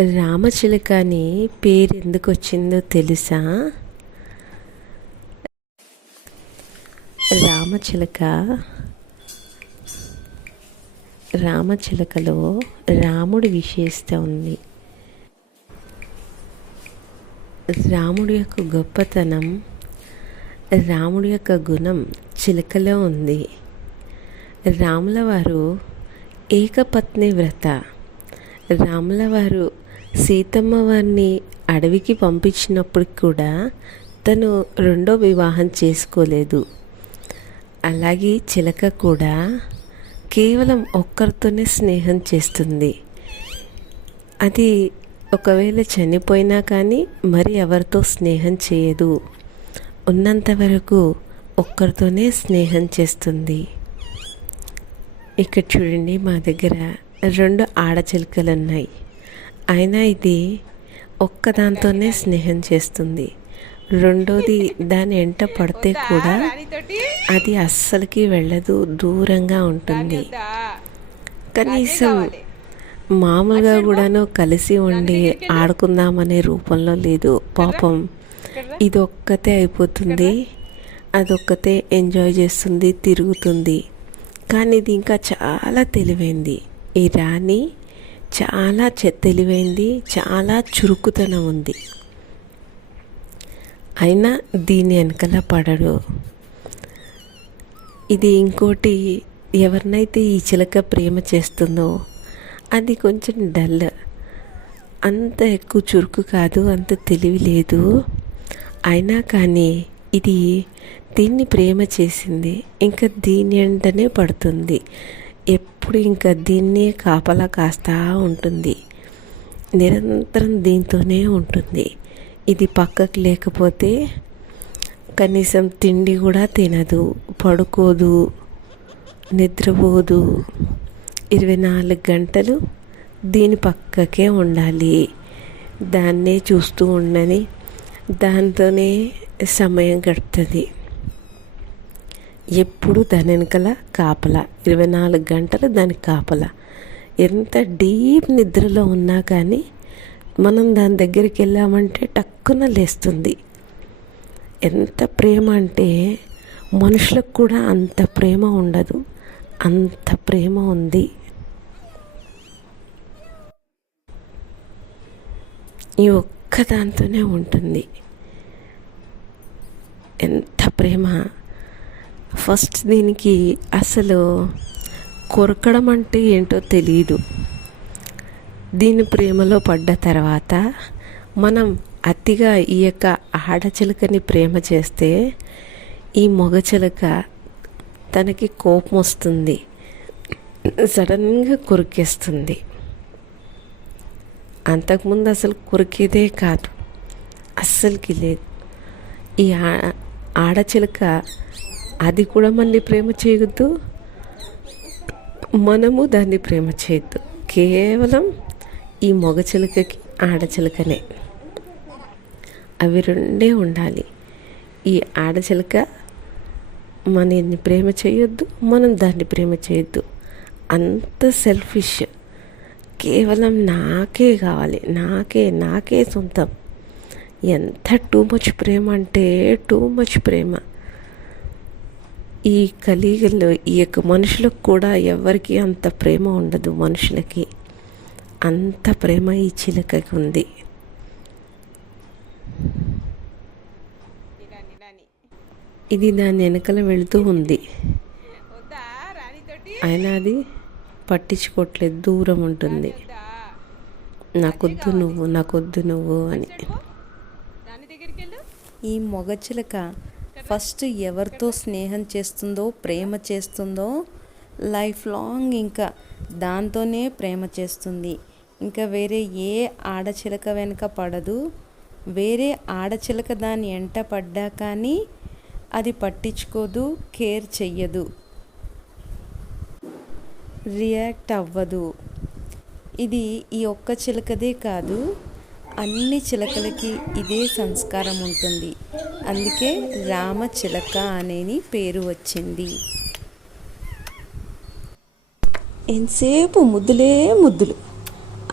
రామచిలుక అని పేరు ఎందుకు వచ్చిందో తెలుసా? రామచిలుక రామచిలుకలో రాముడి విశేషత ఉంది. రాముడి యొక్క గొప్పతనం రాముడి యొక్క గుణం చిలుకలో ఉంది. రాముల వారు ఏకపత్ని వ్రత రాముల వారు సీతమ్మ వారిని అడవికి పంపించినప్పటికి కూడా తను రెండో వివాహం చేసుకోలేదు. అలాగే చిలక కూడా కేవలం ఒక్కరితోనే స్నేహం చేస్తుంది. అది ఒకవేళ చనిపోయినా కానీ మరి ఎవరితో స్నేహం చేయదు. ఉన్నంత వరకు ఒక్కరితోనే స్నేహం చేస్తుంది. ఇక్కడ చూడండి మా దగ్గర రెండు ఆడచిలుకలు ఉన్నాయి. అయినా ఇది ఒక్కదాంతోనే స్నేహం చేస్తుంది. రెండోది దాని ఎంట పడితే కూడా అది అస్సలకి వెళ్ళదు దూరంగా ఉంటుంది. కనీసం మామూలుగా కూడాను కలిసి ఉండి ఆడుకుందామనే రూపంలో లేదు. పాపం ఇది ఒక్కతే అయిపోతుంది అదొక్కతే ఎంజాయ్ చేస్తుంది తిరుగుతుంది. కానీ ఇది ఇంకా చాలా తెలివైంది. ఈ రాణి చాలా తెలివైంది చాలా చురుకుతనం ఉంది. అయినా దీని వెనకల పడడు. ఇది ఇంకోటి ఎవరినైతే ఈ చిలక ప్రేమ చేస్తుందో అది కొంచెం డల్. అంత ఎక్కువ చురుకు కాదు అంత తెలివి లేదు. అయినా కానీ ఇది దీన్ని ప్రేమ చేసింది ఇంకా దీని వెంటనే పడుతుంది. ఎప్పుడు ఇంకా దీన్నే కాపలా కాస్తా ఉంటుంది. నిరంతరం దీంతోనే ఉంటుంది. ఇది పక్కకు లేకపోతే కనీసం తిండి కూడా తినదు పడుకోదు నిద్రపోదు. ఇరవై నాలుగు గంటలు దీని పక్కకే ఉండాలి. దాన్నే చూస్తూ ఉండని దాంతోనే సమయం గడుపుతుంది. ఎప్పుడు దాని వెనకల కాపల. ఇరవై నాలుగు గంటలు దాని కాపల. ఎంత డీప్ నిద్రలో ఉన్నా కానీ మనం దాని దగ్గరికి వెళ్ళామంటే టక్కున లేస్తుంది. ఎంత ప్రేమ అంటే మనుషులకు కూడా అంత ప్రేమ ఉండదు. అంత ప్రేమ ఉంది. ఈ ఒక్క దాంతోనే ఉంటుంది. ఎంత ప్రేమ. ఫస్ట్ దీనికి అసలు కొరకడం అంటే ఏంటో తెలియదు దీని ప్రేమలో పడ్డ తర్వాత మనం అతిగా ఈ యొక్క ఆడచిలుకని ప్రేమ చేస్తే ఈ మగ చిలుక తనకి కోపం వస్తుంది. సడన్గా కొరికేస్తుంది. అంతకుముందు అసలు కొరికేదే కాదు. అస్సలకి లేదు. ఈ ఆడచిలుక అది కూడా మళ్ళీ ప్రేమ చేయొద్దు. మనము దాన్ని ప్రేమ చేయొద్దు. కేవలం ఈ మగ చిలుకకి ఆడచిలుకనే అవి రెండే ఉండాలి. ఈ ఆడచిలుక మనని ప్రేమ చేయొద్దు మనం దాన్ని ప్రేమ చేయొద్దు. అంత సెల్ఫిష్ కేవలం నాకే కావాలి. నాకే నాకే సొంతం. ఎంత టూ మచ్ ప్రేమ అంటే టూ మచ్ ప్రేమ. ఈ కలియుగంలో ఈ యొక్క మనుషులకు కూడా ఎవరికి అంత ప్రేమ ఉండదు మనుషులకి. అంత ప్రేమ ఈ చిలకకి ఉంది. ఇది దాని వెనకల వెళుతూ ఉంది. అయినా అది పట్టించుకోవట్లేదు దూరం ఉంటుంది. నాకొద్దు నువ్వు నాకొద్దు నువ్వు అని. ఈ మొగ చిలక ఫస్ట్ ఎవరితో స్నేహం చేస్తుందో ప్రేమ చేస్తుందో లైఫ్ లాంగ్ ఇంకా దాంతోనే ప్రేమ చేస్తుంది. ఇంకా వేరే ఏ ఆడచిలక వెనుక పడదు. వేరే ఆడచిలక దాని ఎంట పడ్డా కానీ అది పట్టించుకోదు కేర్ చెయ్యదు. రియాక్ట్ అవ్వదు. ఇది ఈ ఒక్క చిలకదే కాదు అన్ని చిలకలకి ఇదే సంస్కారం ఉంటుంది. అందుకే రామచిలక అనేది పేరు వచ్చింది. ఎంతసేపు ముద్దులే ముద్దులు.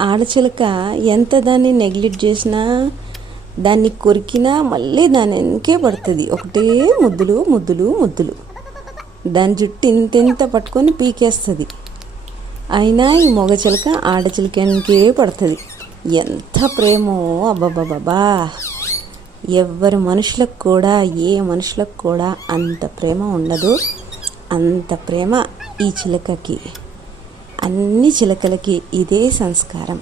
ఆడచిలక ఎంత దాన్ని నెగ్లెక్ట్ చేసినా దాన్ని కొరికినా మళ్ళీ దాని వెనకే పడుతుంది. ఒకటే ముద్దులు ముద్దులు ముద్దులు. దాని జుట్టు ఇంతెంత పట్టుకొని పీకేస్తుంది. అయినా ఈ మొగ చిలక ఆడచిలక వెనకే పడుతుంది. ఎంత ప్రేమో అబ్బబ్బబ్బా ఎవరి మనుషులకు కూడా ఏ మనుషులకు కూడా అంత ప్రేమ ఉండదు. అంత ప్రేమ ఈ చిలకకి. అన్ని చిలకలకి ఇదే సంస్కారం.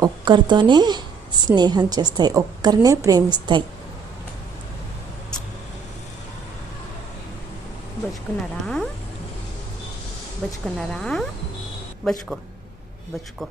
ఒక్కరితోనే స్నేహం చేస్తాయి ఒక్కరినే ప్రేమిస్తాయి. బచుకున్నారా బచుకున్నారా బచుకో బచుకో